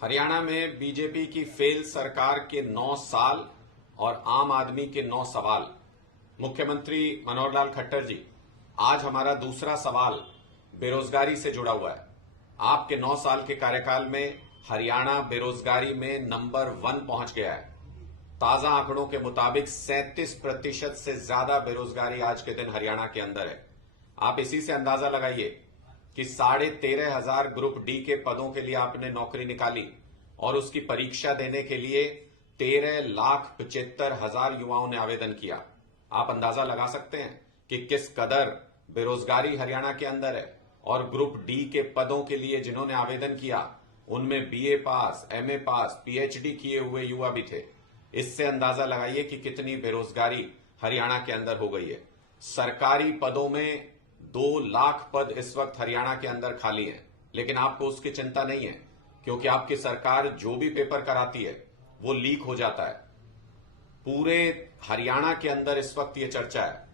हरियाणा में बीजेपी की फेल सरकार के 9 साल और आम आदमी के 9 सवाल। मुख्यमंत्री मनोहर लाल खट्टर जी, आज हमारा दूसरा सवाल बेरोजगारी से जुड़ा हुआ है। आपके 9 साल के कार्यकाल में हरियाणा बेरोजगारी में नंबर 1 पहुंच गया है। ताजा आंकड़ों के मुताबिक 37% से ज्यादा बेरोजगारी आज के दिन हरियाणा के अंदर है। आप इसी से अंदाजा लगाइए कि 13,500 ग्रुप डी के पदों के लिए आपने नौकरी निकाली और उसकी परीक्षा देने के लिए 13,75,000 युवाओं ने आवेदन किया। आप अंदाजा लगा सकते हैं कि किस कदर बेरोजगारी हरियाणा के अंदर है। और ग्रुप डी के पदों के लिए जिन्होंने आवेदन किया उनमें बीए पास, एमए पास, पीएचडी किए हुए युवा भी थे। इससे अंदाजा लगाइए कि कितनी बेरोजगारी हरियाणा के अंदर हो गई है। सरकारी पदों में 2 लाख पद इस वक्त हरियाणा के अंदर खाली हैं, लेकिन आपको उसकी चिंता नहीं है क्योंकि आपकी सरकार जो भी पेपर कराती है वो लीक हो जाता है। पूरे हरियाणा के अंदर इस वक्त ये चर्चा है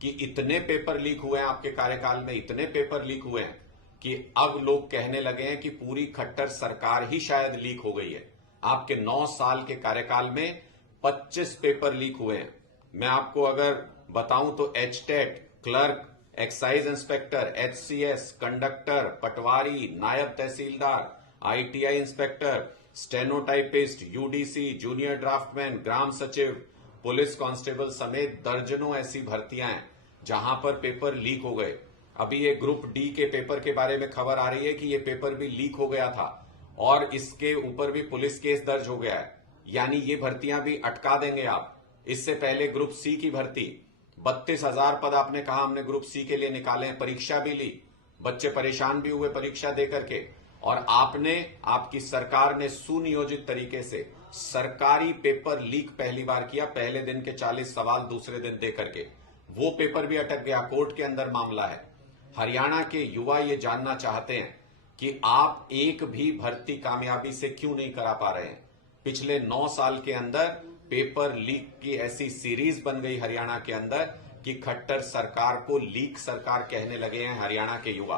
कि इतने पेपर लीक हुए हैं आपके कार्यकाल में, इतने पेपर लीक हुए हैं कि अब लोग कहने लगे हैं कि पूरी खट्टर सरकार ही शायद लीक हो गई है। आपके 9 साल के कार्यकाल में 25 पेपर लीक हुए हैं। मैं आपको अगर बताऊं तो HTET, clerk, excise inspector, HCS, conductor, patwari, naib tehsildar, ITI inspector, stenotypist, UDC, junior draftsman, ग्राम सचिव, पुलिस कांस्टेबल समेत दर्जनों ऐसी भर्तियां हैं जहां पर पेपर लीक हो गए। अभी ये ग्रुप डी के पेपर के बारे में खबर आ रही है कि ये पेपर भी लीक हो गया था और इसके ऊपर भी पुलिस केस दर्ज हो गया है। यानी ये भर्तियां भी अटका देंगे आप। इससे पहले ग्रुप सी की भर्ती 32,000 पद आपने कहा हमने ग्रुप सी के लिए निकाले हैं, परीक्षा भी ली, बच्चे परेशान भी हुए परीक्षा दे करके। और आपकी सरकार ने सुनियोजित तरीके से सरकारी पेपर लीक पहली बार किया, पहले दिन के 40 सवाल दूसरे दिन दे करके। वो पेपर भी अटक गया, कोर्ट के अंदर मामला है। हरियाणा के युवा ये जानना चाहते हैं कि आप एक भी भर्ती कामयाबी से क्यों नहीं करा पा रहे हैं। पिछले 9 साल के अंदर पेपर लीक की ऐसी सीरीज बन गई हरियाणा के अंदर कि खट्टर सरकार को लीक सरकार कहने लगे हैं हरियाणा के युवा।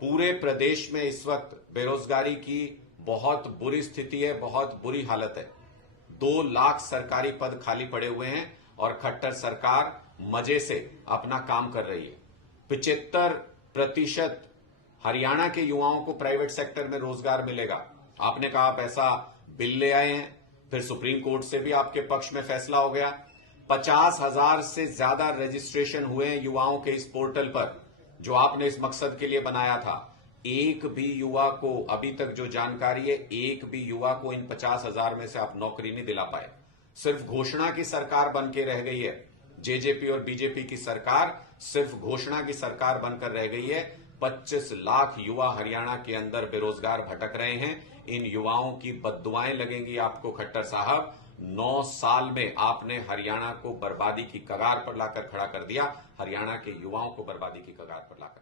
पूरे प्रदेश में इस वक्त बेरोजगारी की बहुत बुरी स्थिति है, बहुत बुरी हालत है। 2 लाख सरकारी पद खाली पड़े हुए हैं और खट्टर सरकार मजे से अपना काम कर रही है। 75% हरियाणा के युवाओं को प्राइवेट सेक्टर में रोजगार मिलेगा। आपने कहा आप ऐसा बिल ले आए हैं, फिर सुप्रीम कोर्ट से भी आपके पक्ष में फैसला हो गया। 50,000 से ज्यादा रजिस्ट्रेशन हुए हैं युवाओं के इस पोर्टल पर जो आपने इस मकसद के लिए बनाया था। एक भी युवा को, अभी तक जो जानकारी है, एक भी युवा को इन 50,000 में से आप नौकरी नहीं दिला पाए। सिर्फ घोषणा की सरकार बन के रह गई है। जेजेपी और बीजेपी की सरकार सिर्फ घोषणा की सरकार बनकर रह गई है। 25 लाख युवा हरियाणा के अंदर बेरोजगार भटक रहे हैं। इन युवाओं की बद्दुआएं लगेंगी आपको खट्टर साहब। 9 साल में आपने हरियाणा को बर्बादी की कगार पर लाकर खड़ा कर दिया, हरियाणा के युवाओं को बर्बादी की कगार पर लाकर